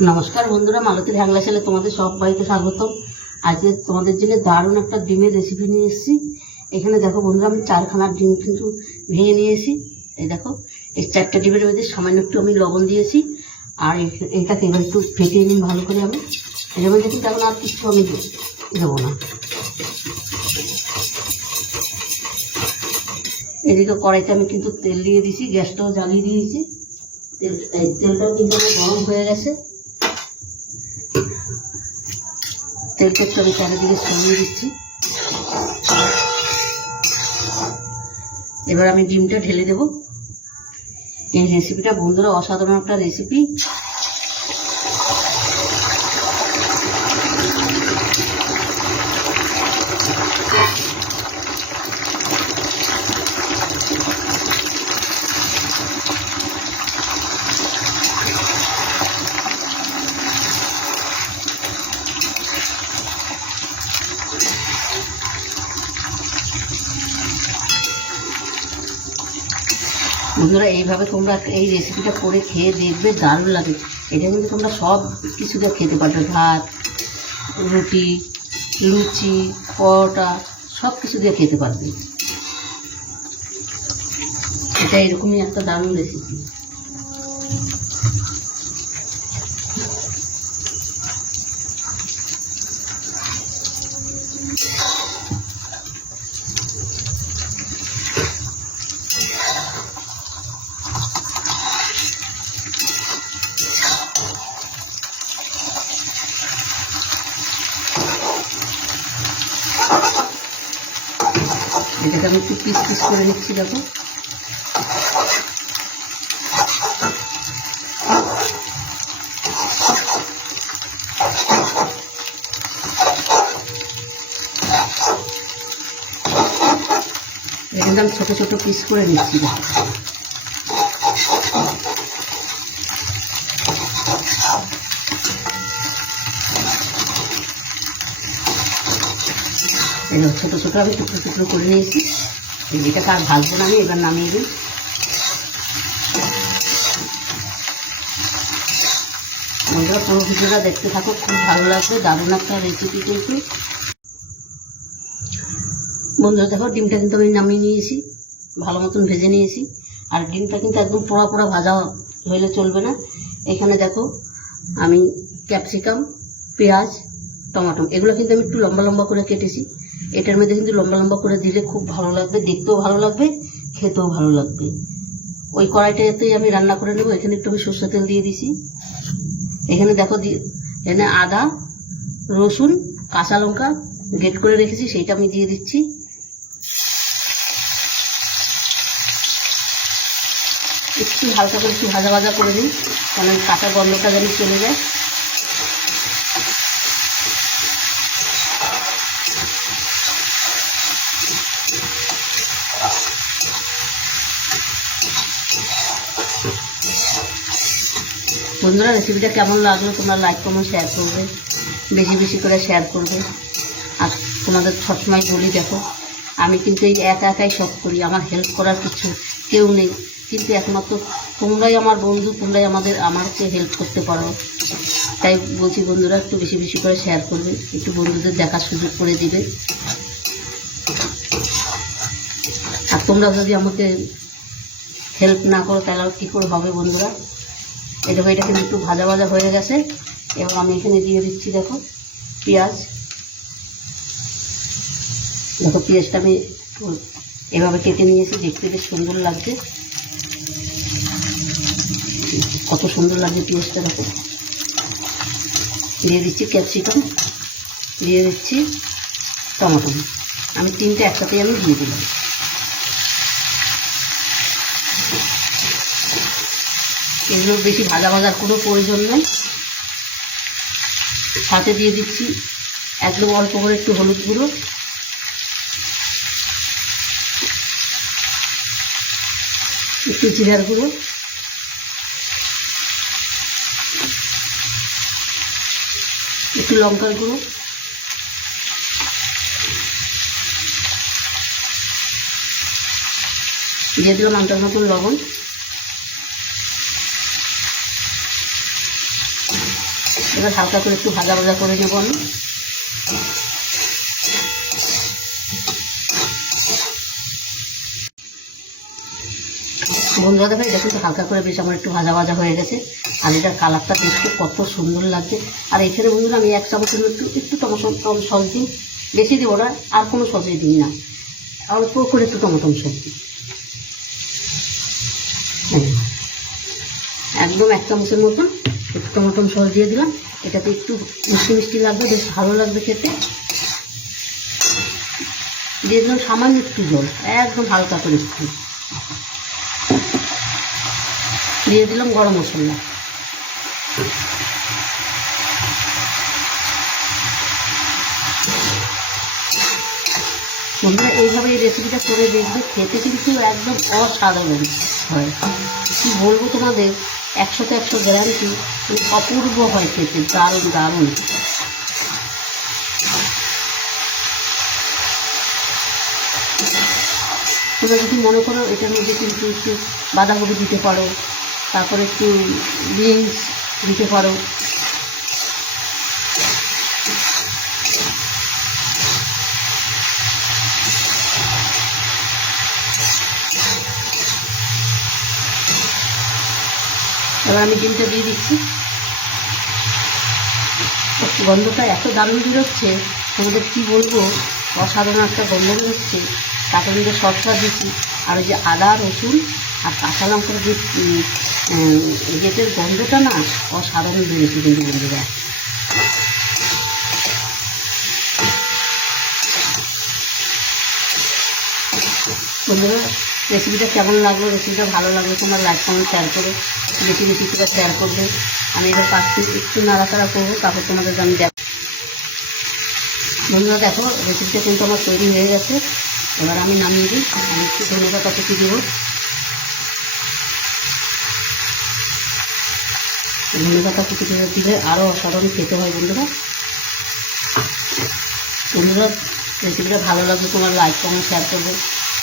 নমস্কার বন্ধুরা, মালতীর হ্যাংলা ছেলে তোমাদের সবাইকে স্বাগতম। আজকে তোমাদের জন্য দারুণ একটা ডিমের রেসিপি নিয়ে এসেছি। এখানে দেখো বন্ধুরা, আমি 4খানা ডিম কিন্তু ভেঙে নিয়েছি। এই দেখো, এই 4টা ডিমের মধ্যে সামান্য একটু আমি লবণ দিয়েছি। আর এটাকে এবার একটু ফেটিয়ে নিন ভালো করে। আমি এর মধ্যে কিন্তু এখন আর কিছু আমি দেবো না। এদিকে কড়াইতে আমি কিন্তু তেল দিয়ে দিয়েছি, গ্যাসটাও জ্বালিয়ে দিয়েছি। তেলটাও কিন্তু আমার গরম হয়ে গেছে। তেলটা একটু আমি চারিদিকে সরিয়ে দিচ্ছি। এবার আমি ডিমটা ঢেলে দেব। এই রেসিপিটা বন্ধুরা অসাধারণ একটা রেসিপি। বন্ধুরা এইভাবে তোমরা এই রেসিপিটা করে খেয়ে দেখবে, দারুণ লাগে। এটা কিন্তু তোমরা সব কিছু দিয়ে খেতে পারবে, ভাত, রুটি, লুচি, পরোটা, সব কিছু দিয়ে খেতে পারবে। এটা এরকমই একটা দারুণ রেসিপি। এটাকে আমি একটু পিস পিস করে নিচ্ছি। দেখো, এটা কিন্তু আমি ছোটো ছোটো পিস করে নিচ্ছি। এবার ছোটো ছোটো আমি টুকরো টুকরো করে নিয়েছি। এটাকে আর ভাজবো না, আমি এবার নামিয়ে দিই। বন্ধুরা পুরো ভিডিওটা দেখতে থাকো, খুব ভালো লাগবে, দারুণ একটা রেসিপি কিন্তু। বন্ধুরা দেখো, ডিমটা কিন্তু আমি নামিয়ে নিয়েছি, ভালো মতন ভেজে নিয়েছি। আর ডিমটা কিন্তু একদম পোড়া পোড়া ভাজা হইলে চলবে না। এখানে দেখো, আমি ক্যাপসিকাম, পেঁয়াজ, টমাটো এগুলো কিন্তু আমি একটু লম্বা লম্বা করে কেটেছি। এটার মধ্যে কিন্তু লম্বা লম্বা করে দিলে খুব ভালো লাগবে, দেখতেও ভালো লাগবে, খেতেও ভালো লাগবে। ওই কড়াইটাতেই আমি রান্না করে নেবো। এখানে একটু আমি সরষের তেল দিয়ে দিছি। এখানে দেখো, এখানে আদা, রসুন, কাঁচা লঙ্কা গ্রেট করে রেখেছি, সেইটা আমি দিয়ে দিচ্ছি। একটু হালকা করে একটু ভাজা ভাজা করে দিই, কারণ কাঁচা গন্ধটা যেন চলে যায়। বন্ধুরা রেসিপিটা কেমন লাগলো তোমরা লাইক কমেন্ট শেয়ার করবে, বেশি বেশি করে শেয়ার করবে। আর তোমাদের সবসময় বলি, দেখো আমি কিন্তু এই একা একাই সব করি, আমার হেল্প করার কিছু কেউ নেই, কিন্তু একমাত্র তোমরাই আমার বন্ধু, তোমরাই আমাকে হেল্প করতে পারো। তাই বলছি বন্ধুরা, একটু বেশি বেশি করে শেয়ার করবে, একটু বন্ধুদের দেখার সুযোগ করে দিবে। আর তোমরা যদি আমাকে হেল্প না করো তাহলে কী করে হবে বন্ধুরা। দেখো, এটা কিন্তু একটু ভাজা ভাজা হয়ে গেছে। এবার আমি এখানে দিয়ে দিচ্ছি, দেখো পেঁয়াজ। দেখো পেঁয়াজটা আমি এভাবে কেটে নিয়েছি, দেখতে বেশ সুন্দর লাগছে, কত সুন্দর লাগছে পেঁয়াজটা। দেখো, দিয়ে দিচ্ছি ক্যাপসিকাম, দিয়ে দিচ্ছি টমেটো। আমি 3টে একসাথেই আমি দিয়ে দিলাম। এগুলো বেশি ভাজা ভাজার কোনো প্রয়োজন নেই। সাথে দিয়ে দিচ্ছি একদম অল্প করে একটু হলুদ গুঁড়ো, একটু জিরার গুঁড়ো, একটু লঙ্কার গুঁড়ো, দিয়ে দিলাম আন্দাজ মতন লবণ। এবার হালকা করে একটু ভাজা ভাজা করে নেবো আমি। বন্ধুরা দেখো এটা কিন্তু হালকা করে বেশ আমার একটু ভাজা ভাজা হয়ে গেছে। আর এটার কালারটা দেখতে কত সুন্দর লাগছে। আর এখানে বন্ধুরা আমি 1 চামচের একটু টমেটো সস দিই, বেশি দেবো না, আর কোনো সসই দিই না, অল্প করে একটু টমেটো সস দিই, একদম 1 চামচের মতন একটু টমেটো সস দিয়ে দিলাম। এটাতে একটু মিষ্টি মিষ্টি লাগবে, বেশ ভালো লাগবে খেতে। দিয়ে দিলাম সামান্য একটু জল, একদম হালকা করে একটু দিয়ে দিলাম গরম মশলা। বন্ধুরা এইভাবে এই রেসিপিটা করে দেখবে, খেতে কিন্তু একদম অসাধারণ হয়। কি বলবো তোমাদের, 100তে 100 গ্যারান্টি, অপূর্ব হয় খেতে, দারুণ দারুণ। তোমরা যদি মনে করো এটার মধ্যে কিন্তু একটু বাঁধাকপি দিতে পারো, তারপরে একটু বিনস দিতে পারো। এবার আমি ডিমটা দিয়ে দিচ্ছি। গন্ধটা এত দারুণ বেরোচ্ছে, তোমাদের কী বলবো, অসাধারণ একটা গন্ধ বেরোচ্ছে। তাতে মধ্যে সসটা দিচ্ছি, আর ওই যে আদা রসুন আর কাঁচা লঙ্কার যে গেটের গন্ধটা না, অসাধারণ বেরোচ্ছে কিন্তু বন্ধুরা। বন্ধুরা রেসিপিটা কেমন লাগলো, রেসিপিটা ভালো লাগলো তোমরা লাইক কমেন্ট শেয়ার করো, বেশি বেশি করে শেয়ার করবে। আমি এবার পাশে একটু নাড়াচাড়া করবো, তারপর তোমাদের আমি দেখো। বন্ধুরা দেখো রেসিপিটা কিন্তু আমার তৈরি হয়ে গেছে। এবার আমি নামিয়ে দিই। আমি একটু ধন্যবাদ কুচি দেবো, ধন্যবাদ কুচি দিলে আরও অসাধারণ খেতে হয়। বন্ধুরা রেসিপিটা ভালো লাগবে তোমার লাইক কমেন্ট শেয়ার করবে।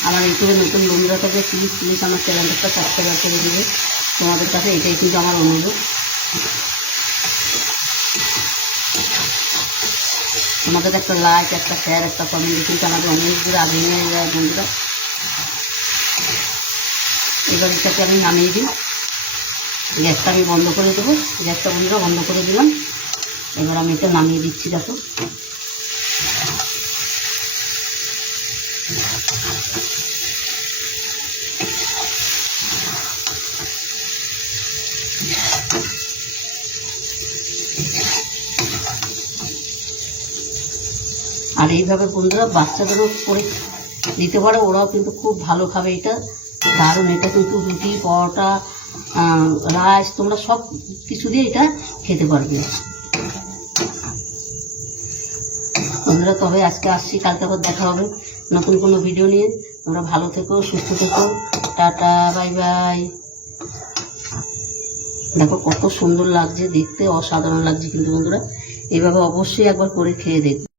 আমার ইউটিউবে নতুন বন্ধুরা থাকবে, প্লিজ আমার চ্যানেলটা সাবস্ক্রাইব করে দেবে। তোমাদের কাছে এটাই কিন্তু আমার অনুরোধ। তোমাদের একটা লাইক, একটা শেয়ার, একটা কমেন্ট কিন্তু আমাদের অনেক দূরে আগে নিয়ে যায় বন্ধুরা। এবার এটাকে আমি নামিয়ে দিই, গ্যাসটা আমি বন্ধ করে দেবো। গ্যাসটা বন্ধুরা বন্ধ করে দিলাম। এবার আমি এটা নামিয়ে দিচ্ছি। দেখো আর এইভাবে বন্ধুরা বাচ্চাদেরও করে দিতে পারো, ওরাও কিন্তু খুব ভালো খাবে। এটা দারুণ, এটা কিন্তু রুটি পরোটা রাইস তোমরা সব কিছু দিয়ে এটা খেতে পারবে বন্ধুরা। তবে আজকে আসছি, কালকে আবার দেখা হবে নতুন কোনো ভিডিও নিয়ে। তোমরা ভালো থেকো, সুস্থ থেকো, টাটা, বাই বাই। দেখো কত সুন্দর লাগছে দেখতে, অসাধারণ লাগছে কিন্তু বন্ধুরা। এইভাবে অবশ্যই একবার করে খেয়ে দেখবে।